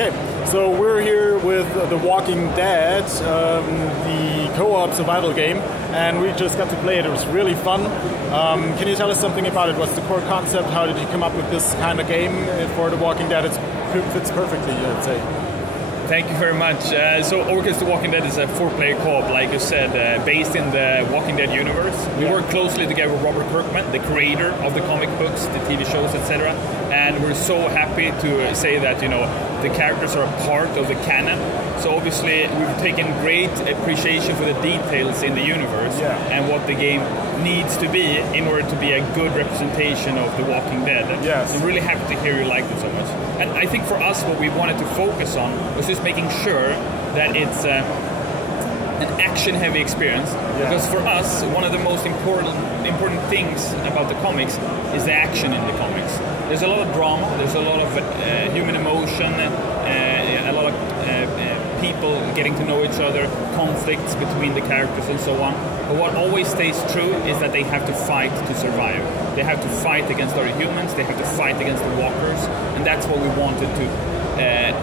Okay, so we're here with The Walking Dead, the co-op survival game, and we just got to play it. It was really fun. Can you tell us something about it? What's the core concept? How did you come up with this kind of game for The Walking Dead? It fits perfectly, I'd say. Thank you very much. So Overkills The Walking Dead is a 4-player co-op, like you said, based in the Walking Dead universe. We work closely together with Robert Kirkman, the creator of the comic books, the TV shows, etc. And we're so happy to say that, the characters are a part of the canon. So obviously we've taken great appreciation for the details in the universe and what the game needs to be in order to be a good representation of The Walking Dead. Yes. I'm really happy to hear you like it so much. And I think for us what we wanted to focus on was just making sure that it's an action-heavy experience. Because for us, one of the most important things about the comics is the action in the comics. There's a lot of drama, there's a lot of human emotion, a lot of people getting to know each other, conflicts between the characters and so on. But what always stays true is that they have to fight to survive. They have to fight against other humans, they have to fight against the walkers, and that's what we wanted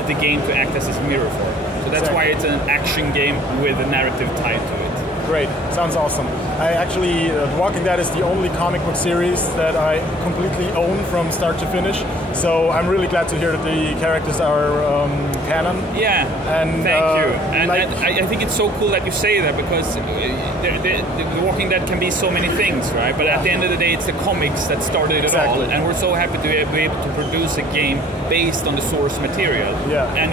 the game to act as a mirror for. So that's why it's an action game with a narrative tied to it. Great, sounds awesome. I actually, The Walking Dead is the only comic book series that I completely own from start to finish. So I'm really glad to hear that the characters are canon. Yeah, and thank you. And I think it's so cool that you say that, because the Walking Dead can be so many things, right? But at the end of the day, it's the comics that started it all. And we're so happy to be able to produce a game based on the source material. And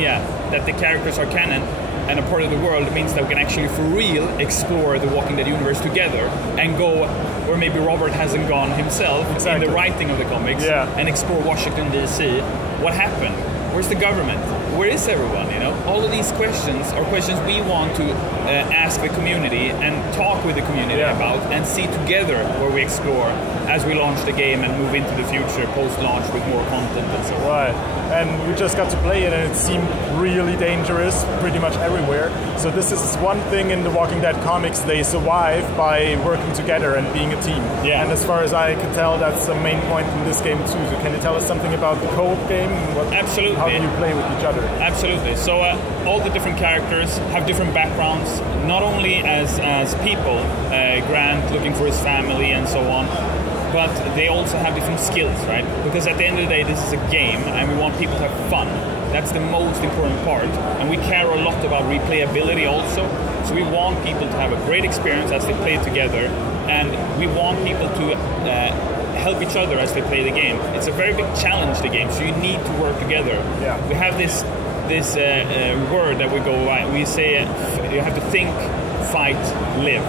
that the characters are canon and a part of the world means that we can actually for real explore the Walking Dead universe together and go where maybe Robert hasn't gone himself in the writing of the comics and explore Washington DC. What happened? Where's the government? Where is everyone? All of these questions are questions we want to ask the community and talk with the community about and see together where we explore as we launch the game and move into the future post-launch with more content and so on. Right, and we just got to play it and it seemed really dangerous pretty much everywhere. So this is one thing in the Walking Dead comics, they survive by working together and being a team. And as far as I can tell, that's the main point in this game too. So can you tell us something about the co-op game? Absolutely. How do you play with each other? Absolutely. So all the different characters have different backgrounds, not only as people, Grant looking for his family and so on, but they also have different skills, right? Because at the end of the day, this is a game and we want people to have fun. That's the most important part. And we care a lot about replayability also. So we want people to have a great experience as they play together, and we want people to help each other as they play the game. It's a very big challenge, the game, so you need to work together. We have this word that we go by. We say you have to think, fight, live.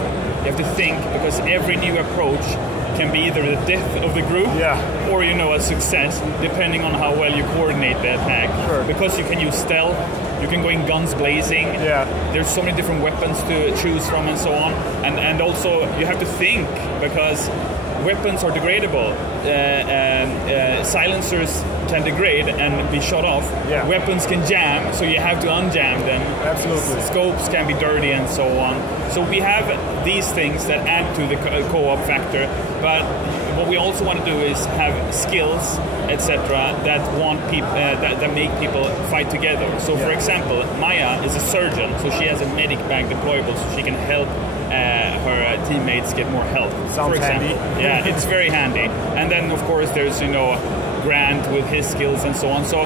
You have to think, because every new approach can be either the death of the group or a success, depending on how well you coordinate the attack. Because you can use stealth, you can go in guns blazing. There's so many different weapons to choose from and so on. And also you have to think, because weapons are degradable. Silencers can degrade and be shut off. Weapons can jam, so you have to unjam them. Absolutely. Scopes can be dirty and so on. So we have these things that add to the co-op factor, but what we also want to do is have skills, etc., that want people that make people fight together. So for example, Maya is a surgeon, so she has a medic bag deployable, so she can help her teammates get more health. Sounds handy. Yeah, it's very handy. And then of course there's Grant with his skills and so on. So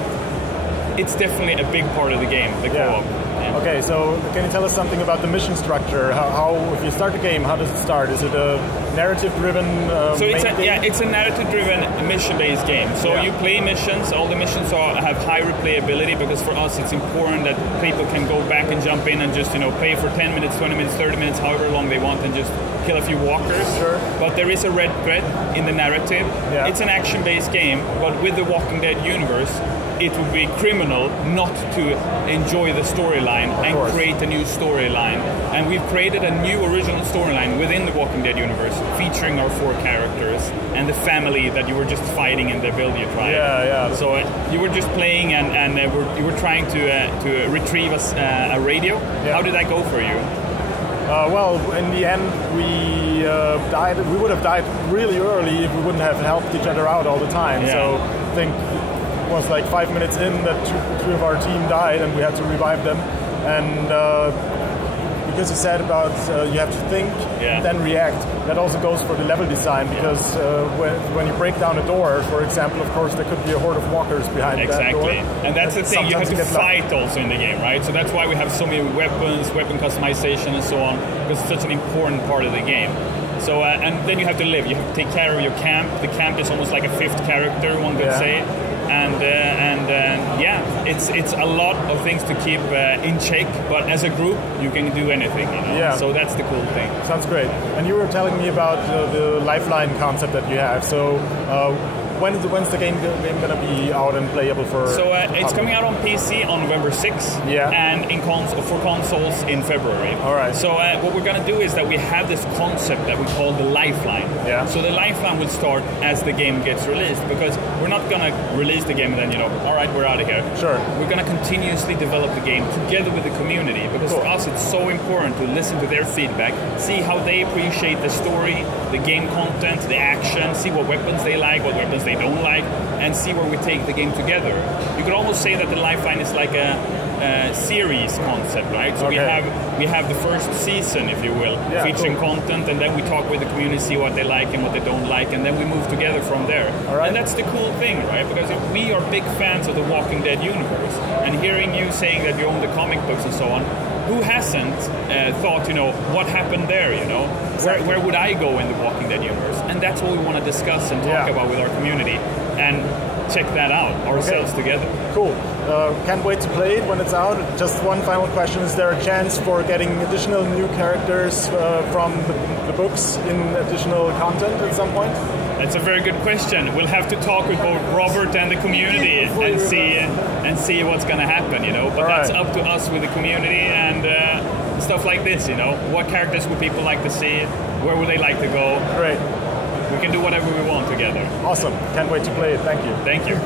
it's definitely a big part of the game, the co-op. Okay, so can you tell us something about the mission structure? How if you start the game, how does it start? Is it a narrative-driven So it's a narrative-driven mission-based game. So you play missions. All the missions have high replayability, because for us it's important that people can go back and jump in and just play for 10 minutes, 20 minutes, 30 minutes, however long they want, and just kill a few walkers. But there is a red thread in the narrative. It's an action-based game, but with the Walking Dead universe, it would be criminal not to enjoy the storyline and create a new storyline. And we've created a new original storyline within the Walking Dead universe, featuring our 4 characters and the family that you were just fighting in the Vildia tribe. So you were just playing and you were trying to retrieve a radio. How did that go for you? Well, in the end, we died. We would have died really early if we wouldn't have helped each other out all the time. So I think was like 5 minutes in that two of our team died, and we had to revive them. And because you said about you have to think, then react. That also goes for the level design, because when you break down a door, for example, of course, there could be a horde of walkers behind that door. And that's the thing, you have to fight also in the game, right? So that's why we have so many weapons, weapon customization and so on, because it's such an important part of the game. So, and then you have to live, you have to take care of your camp. The camp is almost like a fifth character, one could say. And it's a lot of things to keep in check, but as a group you can do anything, you know? Yeah. So that's the cool thing. Sounds great. And you were telling me about the lifeline concept that you have. So when's the game going to be out and playable for? So it's coming out on PC on November 6th, and for consoles in February. All right. So what we're going to do is that we have this concept that we call the lifeline. Yeah. So the lifeline will start as the game gets released, because we're not going to release the game and then, all right, we're out of here. Sure. We're going to continuously develop the game together with the community, because for us it's so important to listen to their feedback, see how they appreciate the story, the game content, the action, see what weapons they like, what weapons they don't like, and see where we take the game together. You could almost say that the lifeline is like a series concept, right? So we have the first season, if you will, featuring content, and then we talk with the community, see what they like and what they don't like, and then we move together from there. And that's the cool thing, right? Because we are big fans of the Walking Dead universe, and hearing you saying that you own the comic books and so on, who hasn't thought, what happened there, Where would I go in the Walking Dead universe? And that's what we want to discuss and talk about with our community, and check that out ourselves together. Cool. Can't wait to play it when it's out. Just one final question. Is there a chance for getting additional new characters from the books in additional content at some point? That's a very good question. We'll have to talk with both Robert and the community and see what's going to happen, But that's up to us with the community and stuff like this, What characters would people like to see? Where would they like to go? Great. We can do whatever we want together. Awesome. Can't wait to play it. Thank you. Thank you.